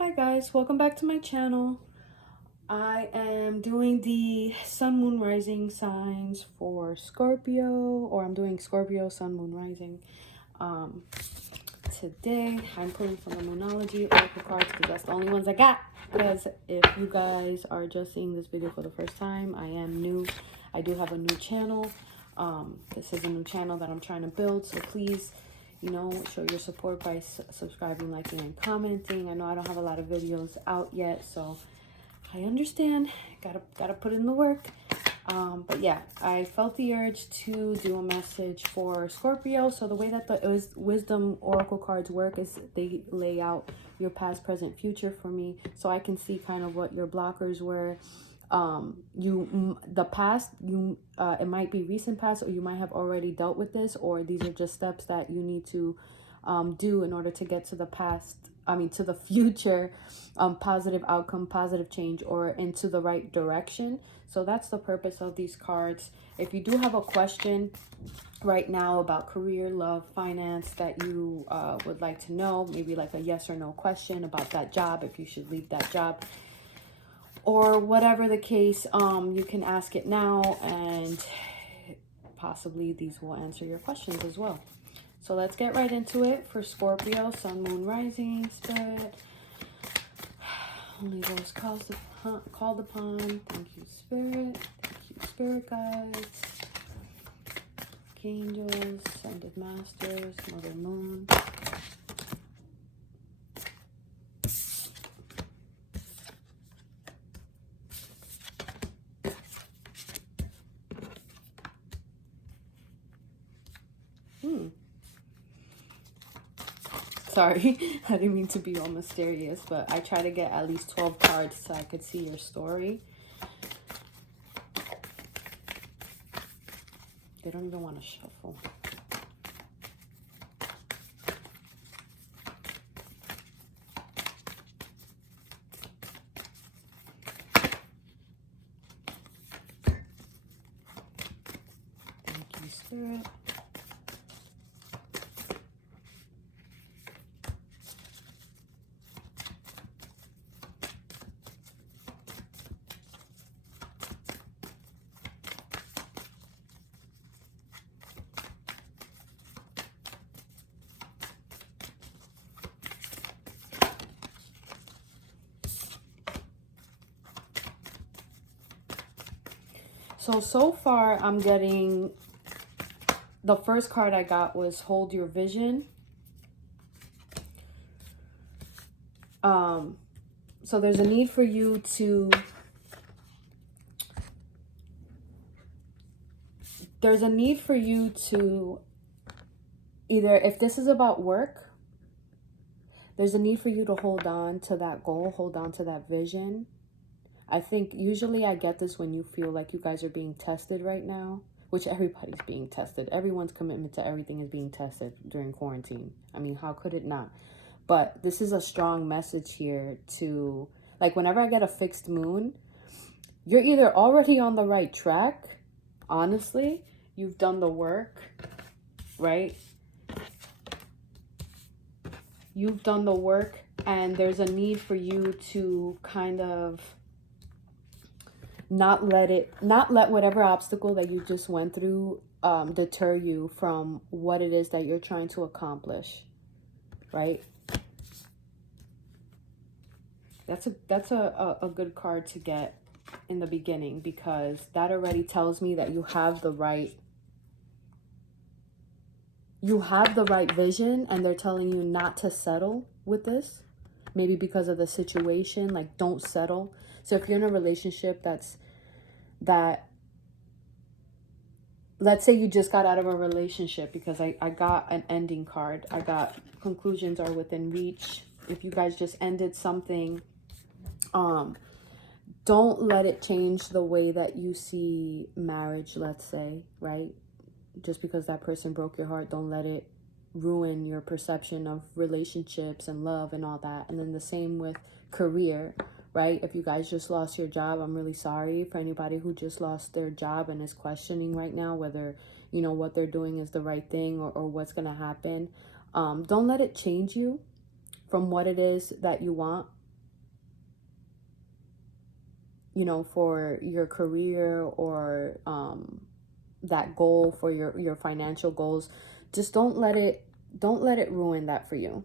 Hi guys, welcome back to my channel. I am doing the sun, moon, rising signs for Scorpio, or I'm doing Scorpio, sun, moon, rising. Um, Today I'm pulling from the Moonology Oracle cards because that's the only ones I got. Because if you guys are just seeing this video for the first time, I am new. I do have a new channel. This is a new channel that I'm trying to build, so please, show your support by subscribing, liking, and commenting. I know I don't have a lot of videos out yet, so I understand. Gotta put in the work. But yeah, I felt the urge to do a message for Scorpio. So the way that the wisdom oracle cards work is they lay out your past, present, future for me, so I can see kind of what your blockers were. The past, it might be recent past, or you might have already dealt with this, or these are just steps that you need to do in order to get to the past, to the future, positive outcome, positive change, or into the right direction. So that's the purpose of these cards. If you do have a question right now about career, love, finance that you would like to know, maybe like a yes or no question about that job, if you should leave that job, or whatever the case, you can ask it now, and possibly these will answer your questions as well. So let's get right into it for Scorpio, sun, moon, rising, spirit. Only those called upon. Thank you, spirit. Thank you, spirit guides, angels, ascended masters, mother moon. Sorry, I didn't mean to be all mysterious, but I try to get at least 12 cards so I could see your story. They don't even want to shuffle. Thank you, spirit. So far I'm getting, the first card I got was hold your vision. So there's a need for you to, either, if this is about work, there's a need for you to hold on to that goal, hold on to that vision. I think usually I get this when you feel like you guys are being tested right now, which everybody's being tested. Everyone's commitment to everything is being tested during quarantine. I mean, how could it not? But this is a strong message here to, like, whenever I get a fixed moon, you're either already on the right track, honestly, you've done the work, right? You've done the work, and there's a need for you to kind of not let whatever obstacle that you just went through deter you from what it is that you're trying to accomplish, right? That's a good card to get in the beginning, because that already tells me that you have the right vision, and they're telling you not to settle with this, maybe because of the situation. Like, don't settle. So if you're in a relationship let's say you just got out of a relationship, because I got an ending card. I got conclusions are within reach. If you guys just ended something, don't let it change the way that you see marriage, let's say, right? Just because that person broke your heart, don't let it ruin your perception of relationships and love and all that. And then the same with career, right? If you guys just lost your job, I'm really sorry for anybody who just lost their job and is questioning right now whether, what they're doing is the right thing, or what's going to happen. Don't let it change you from what it is that you want. you know, for your career or that goal for your financial goals. Just don't let it ruin that for you.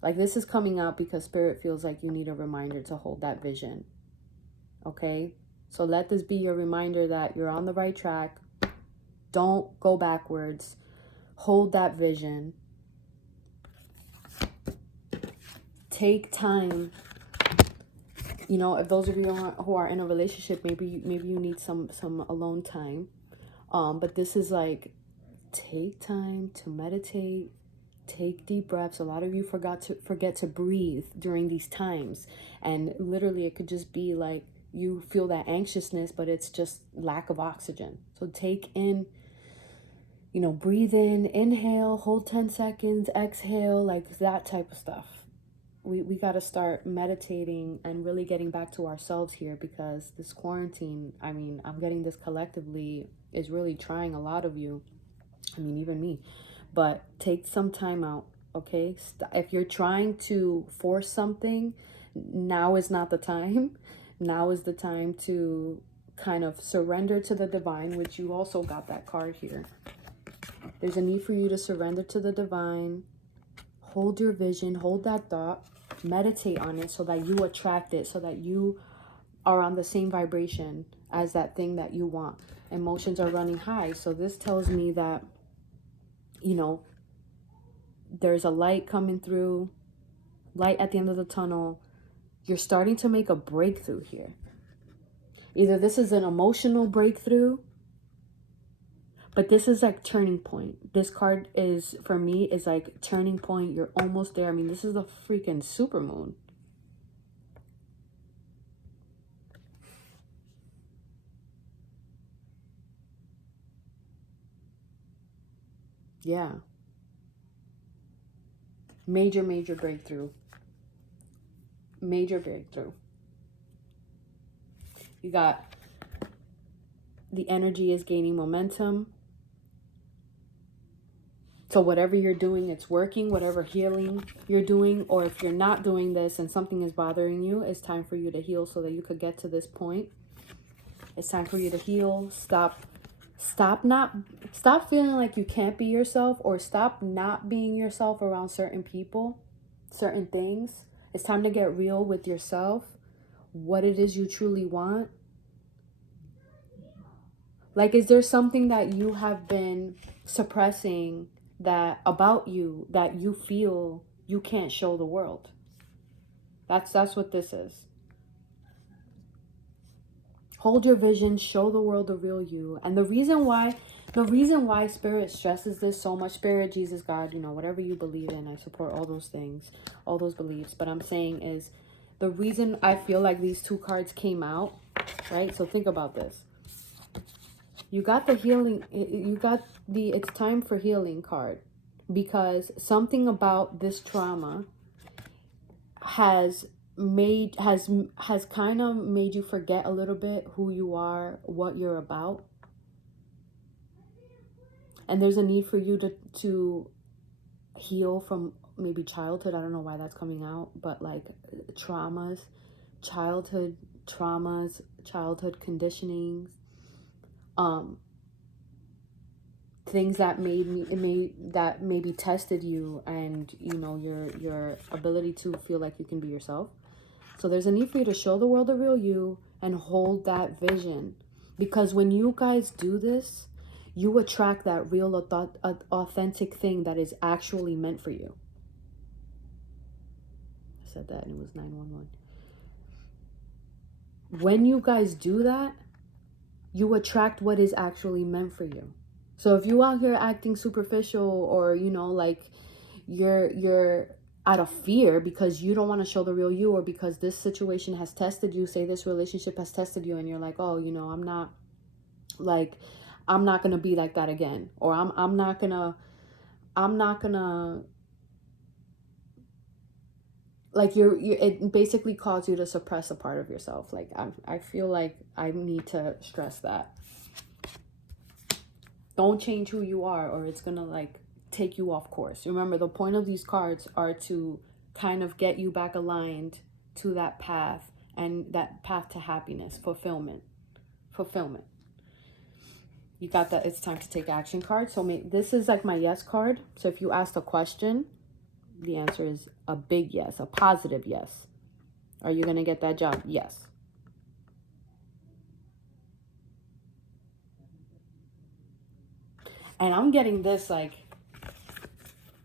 Like, this is coming out because Spirit feels like you need a reminder to hold that vision. Okay? So let this be your reminder that you're on the right track. Don't go backwards. Hold that vision. Take time. You know, if those of you who are in a relationship, maybe you need some alone time. But this is like, take time to meditate. Take deep breaths. A lot of you forget to breathe during these times. And literally it could just be like you feel that anxiousness, but it's just lack of oxygen. So take in, you know, breathe in, inhale, hold 10 seconds, exhale, like that type of stuff. We got to start meditating and really getting back to ourselves here, because this quarantine, I mean, I'm getting this collectively, is really trying a lot of you. I mean, even me. But take some time out, okay? If you're trying to force something, now is not the time. Now is the time to kind of surrender to the divine, which you also got that card here. There's a need for you to surrender to the divine. Hold your vision, hold that thought, meditate on it so that you attract it, so that you are on the same vibration as that thing that you want. Emotions are running high. So this tells me that, you know, there's a light coming through, light at the end of the tunnel. You're starting to make a breakthrough here. Either this is an emotional breakthrough, but this is like turning point. This card is, for me, is like turning point. You're almost there. I mean, this is the freaking supermoon. Yeah. Major breakthrough. Major breakthrough. You got the energy is gaining momentum. So whatever you're doing, it's working. Whatever healing you're doing, or if you're not doing this and something is bothering you, it's time for you to heal so that you could get to this point. It's time for you to heal. Stop feeling like you can't be yourself, or stop not being yourself around certain people, certain things. It's time to get real with yourself, what it is you truly want. Like, is there something that you have been suppressing that about you that you feel you can't show the world? That's what this is. Hold your vision, show the world the real you. And the reason why Spirit stresses this so much, Spirit, Jesus, God, you know, whatever you believe in, I support all those things, all those beliefs. But I'm saying is, the reason I feel like these two cards came out, right? So think about this. You got the healing, you got the it's time for healing card, because something about this trauma has kind of made you forget a little bit who you are, what you're about. And there's a need for you to heal from maybe childhood. I don't know why that's coming out, but like traumas, childhood traumas, childhood conditionings, things that maybe tested you and, you know, your ability to feel like you can be yourself. So there's a need for you to show the world the real you and hold that vision, because when you guys do this, you attract that real authentic thing that is actually meant for you. I said that and it was 911. When you guys do that, you attract what is actually meant for you. So if you out here acting superficial, or, you know, like you're out of fear because you don't want to show the real you, or because this situation has tested you, say this relationship has tested you, and you're like, oh, you know, I'm not going to be like that again, or I'm not going to, like, it basically caused you to suppress a part of yourself. Like, I feel like I need to stress that. Don't change who you are, or it's gonna like take you off course. Remember, the point of these cards are to kind of get you back aligned to that path and that path to happiness, fulfillment. You got that it's time to take action card. So this is like my yes card. So if you asked a question, the answer is a big yes, a positive yes. Are you going to get that job? Yes. And I'm getting this, like,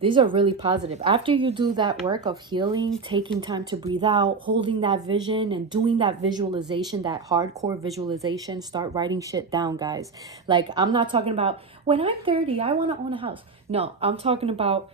these are really positive. After you do that work of healing, taking time to breathe out, holding that vision and doing that visualization, that hardcore visualization, start writing shit down, guys. Like, I'm not talking about when I'm 30, I want to own a house. No, I'm talking about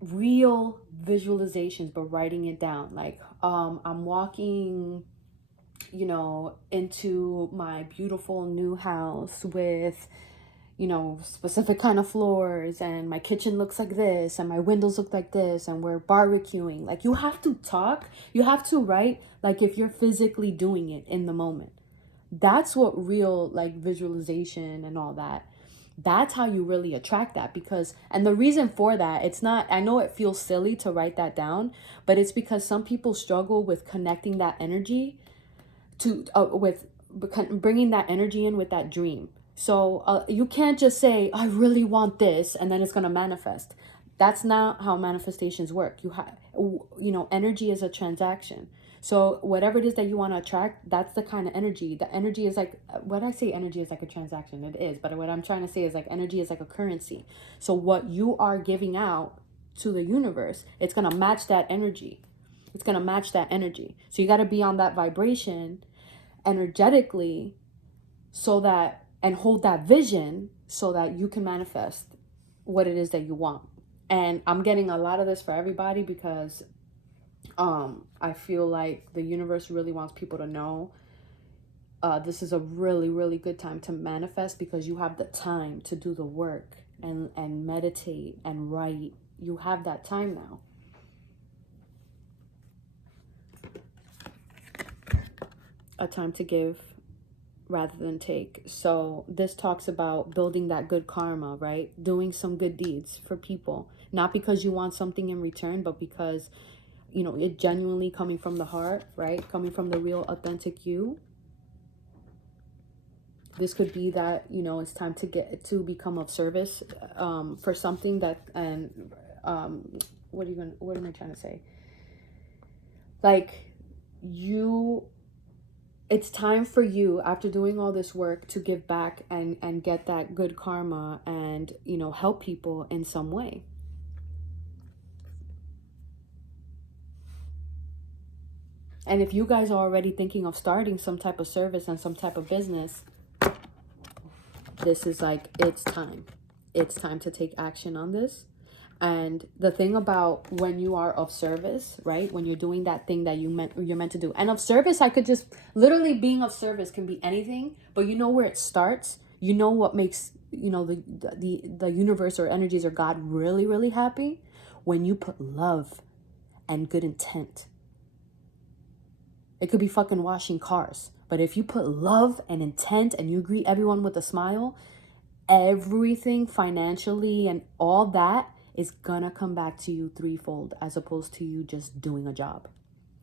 real visualizations, but writing it down. Like, I'm walking, you know, into my beautiful new house with, you know, specific kind of floors, and my kitchen looks like this and my windows look like this, and we're barbecuing. Like, you have to talk, you have to write like if you're physically doing it in the moment. That's what real, like, visualization and all that, that's how you really attract that. Because, and the reason for that, it's not, I know it feels silly to write that down, but it's because some people struggle with connecting that energy to with bringing that energy in with that dream. So you can't just say, I really want this, and then it's going to manifest. That's not how manifestations work. You know, energy is a transaction. So whatever it is that you want to attract, that's the kind of energy. The energy is like, what I say energy is like a transaction, it is. But what I'm trying to say is, like, energy is like a currency. So what you are giving out to the universe, it's going to match that energy. It's going to match that energy. So you got to be on that vibration energetically, so that, and hold that vision so that you can manifest what it is that you want. And I'm getting a lot of this for everybody because I feel like the universe really wants people to know this is a really, really good time to manifest, because you have the time to do the work and meditate and write. You have that time now. A time to give rather than take. So this talks about building that good karma, right? Doing some good deeds for people, not because you want something in return, but because, you know, it genuinely coming from the heart, right? Coming from the real authentic you. This could be that, you know, it's time to get to become of service for something that, and what am I trying to say? Like, it's time for you, after doing all this work, to give back and get that good karma and, you know, help people in some way. And if you guys are already thinking of starting some type of service and some type of business, this is like, it's time. It's time to take action on this. And the thing about when you are of service, right? When you're doing that thing that you're meant to do. And of service, I could just, literally being of service can be anything, but you know where it starts. You know what makes, you know, the universe or energies or God really, really happy? When you put love and good intent. It could be fucking washing cars. But if you put love and intent and you greet everyone with a smile, everything financially and all that is gonna come back to you threefold, as opposed to you just doing a job,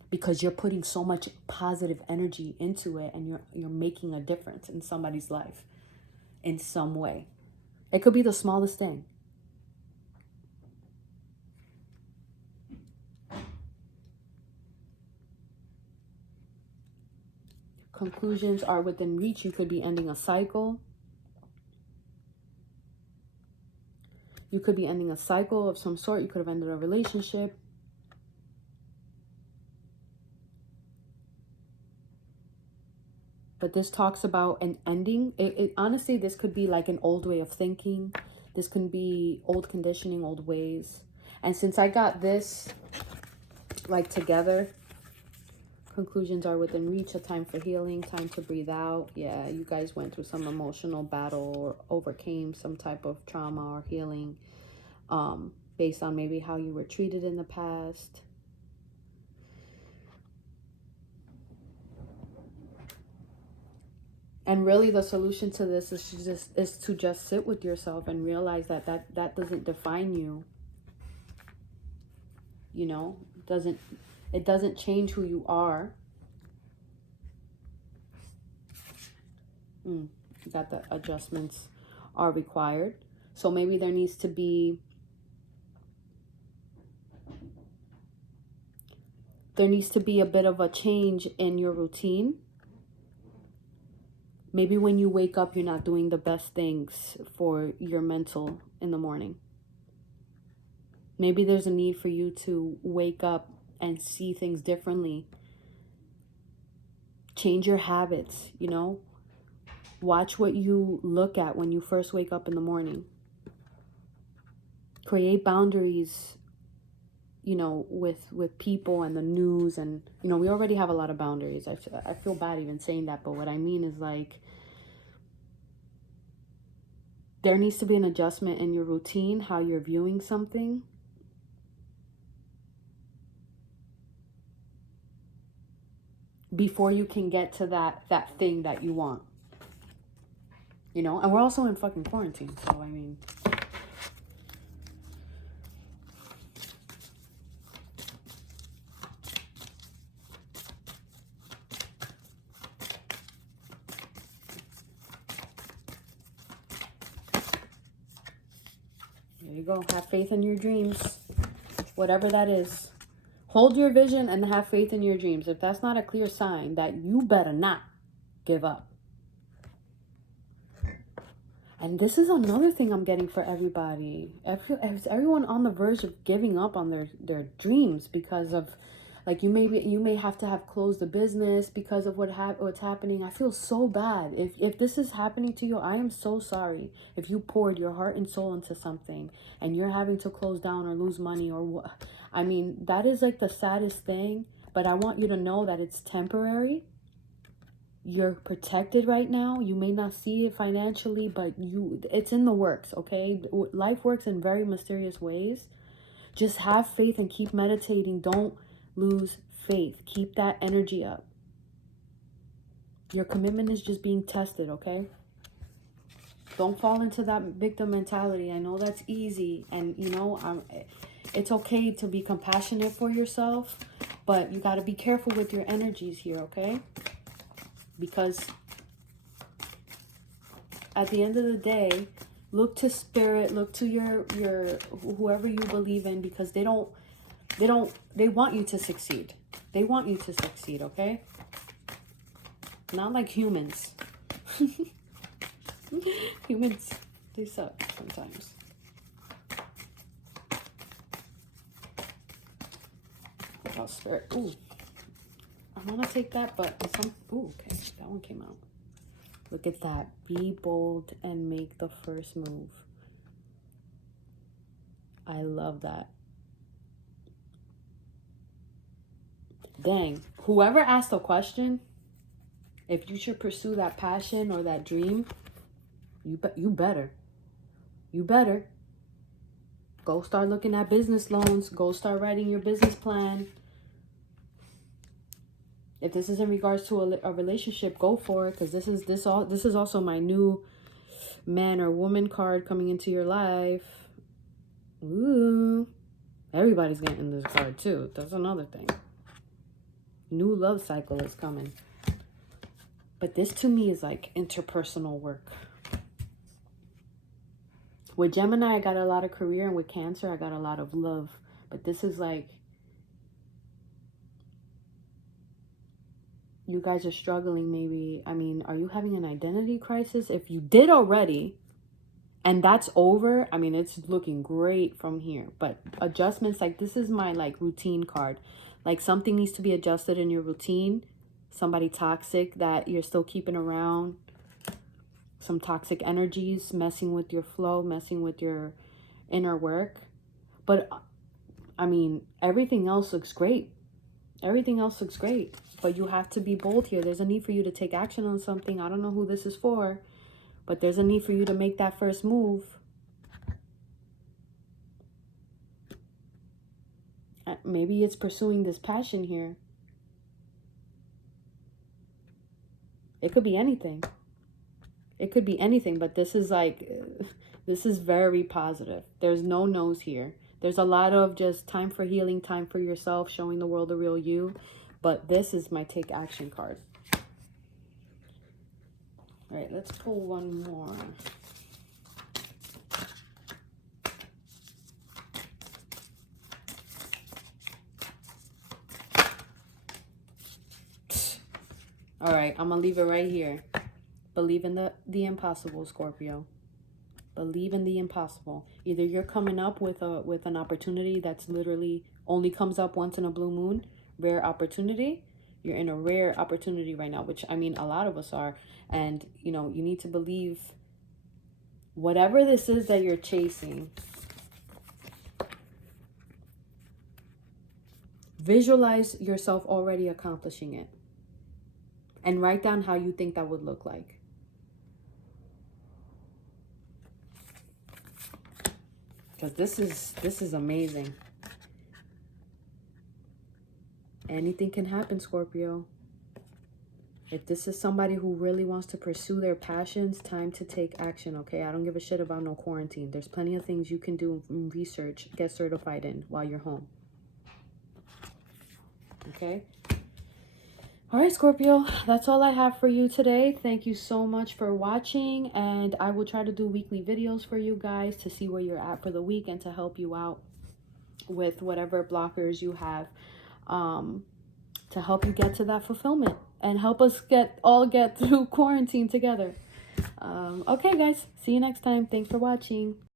because you're putting so much positive energy into it, and you're making a difference in somebody's life in some way. It could be the smallest thing. Conclusions are within reach. You could be ending a cycle. You could be ending a cycle of some sort. You could have ended a relationship. But this talks about an ending. Honestly, this could be like an old way of thinking. This can be old conditioning, old ways. And since I got this, like, together, conclusions are within reach, a time for healing, time to breathe out. Yeah, you guys went through some emotional battle or overcame some type of trauma or healing based on maybe how you were treated in the past. And really the solution to this is to just sit with yourself and realize that doesn't define you. You know, doesn't, It doesn't change who you are. You got the adjustments are required. So maybe there needs to be a bit of a change in your routine. Maybe when you wake up, you're not doing the best things for your mental in the morning. Maybe there's a need for you to wake up and see things differently. Change your habits, you know? Watch what you look at when you first wake up in the morning. Create boundaries, you know, with people and the news. And, you know, we already have a lot of boundaries. I feel bad even saying that, but what I mean is like, there needs to be an adjustment in your routine, how you're viewing something. Before you can get to that thing that you want. You know, and we're also in fucking quarantine, so I mean, there you go. Have faith in your dreams, whatever that is. Hold your vision and have faith in your dreams. If that's not a clear sign, that you better not give up. And this is another thing I'm getting for everybody. Everyone on the verge of giving up on their dreams because of, like, you may have to have closed the business because of what's happening. I feel so bad. If this is happening to you, I am so sorry. If you poured your heart and soul into something and you're having to close down or lose money or what, I mean, that is like the saddest thing. But I want you to know that it's temporary. You're protected right now. You may not see it financially, but it's in the works, okay? Life works in very mysterious ways. Just have faith and keep meditating. Don't lose faith. Keep that energy up. Your commitment is just being tested, okay? Don't fall into that victim mentality. I know that's easy, and you know, it's okay to be compassionate for yourself, but you got to be careful with your energies here, okay? Because at the end of the day, look to spirit, look to your whoever you believe in, because they want you to succeed. They want you to succeed, okay? Not like humans. Humans, they suck sometimes. What else, spirit? Ooh. I want to take that, but ooh, okay, that one came out. Look at that. Be bold and make the first move. I love that. Dang. Whoever asked the question, if you should pursue that passion or that dream, you better. You better. Go start looking at business loans. Go start writing your business plan. If this is in regards to a relationship, go for it, because this is also my new man or woman card coming into your life. Ooh, everybody's getting this card too. That's another thing. New love cycle is coming. But this to me is like interpersonal work. With Gemini, I got a lot of career, and with Cancer, I got a lot of love. But this is like, you guys are struggling maybe. I mean, are you having an identity crisis? If you did already, and that's over, I mean, it's looking great from here. But adjustments, like this is my like routine card. Like something needs to be adjusted in your routine. Somebody toxic that you're still keeping around. Some toxic energies messing with your flow, messing with your inner work. But I mean, everything else looks great. Everything else looks great. But you have to be bold here. There's a need for you to take action on something. I don't know who this is for, but there's a need for you to make that first move. Maybe it's pursuing this passion here. It could be anything. It could be anything, but this is like, this is very positive. There's no no's here. There's a lot of just time for healing, time for yourself, showing the world the real you. But this is my take action card. All right, let's pull one more. All right, I'm going to leave it right here. Believe in the impossible, Scorpio. Believe in the impossible. Either you're coming up with an opportunity that's literally only comes up once in a blue moon, rare opportunity. You're in a rare opportunity right now, which I mean, a lot of us are. And, you know, you need to believe whatever this is that you're chasing. Visualize yourself already accomplishing it. And write down how you think that would look like. Because this is amazing. Anything can happen, Scorpio. If this is somebody who really wants to pursue their passions, time to take action, okay? I don't give a shit about no quarantine. There's plenty of things you can do and research, get certified in while you're home. Okay? All right, Scorpio, that's all I have for you today. Thank you so much for watching, and I will try to do weekly videos for you guys to see where you're at for the week and to help you out with whatever blockers you have, to help you get to that fulfillment and help us get through quarantine together. Okay, guys, see you next time. Thanks for watching.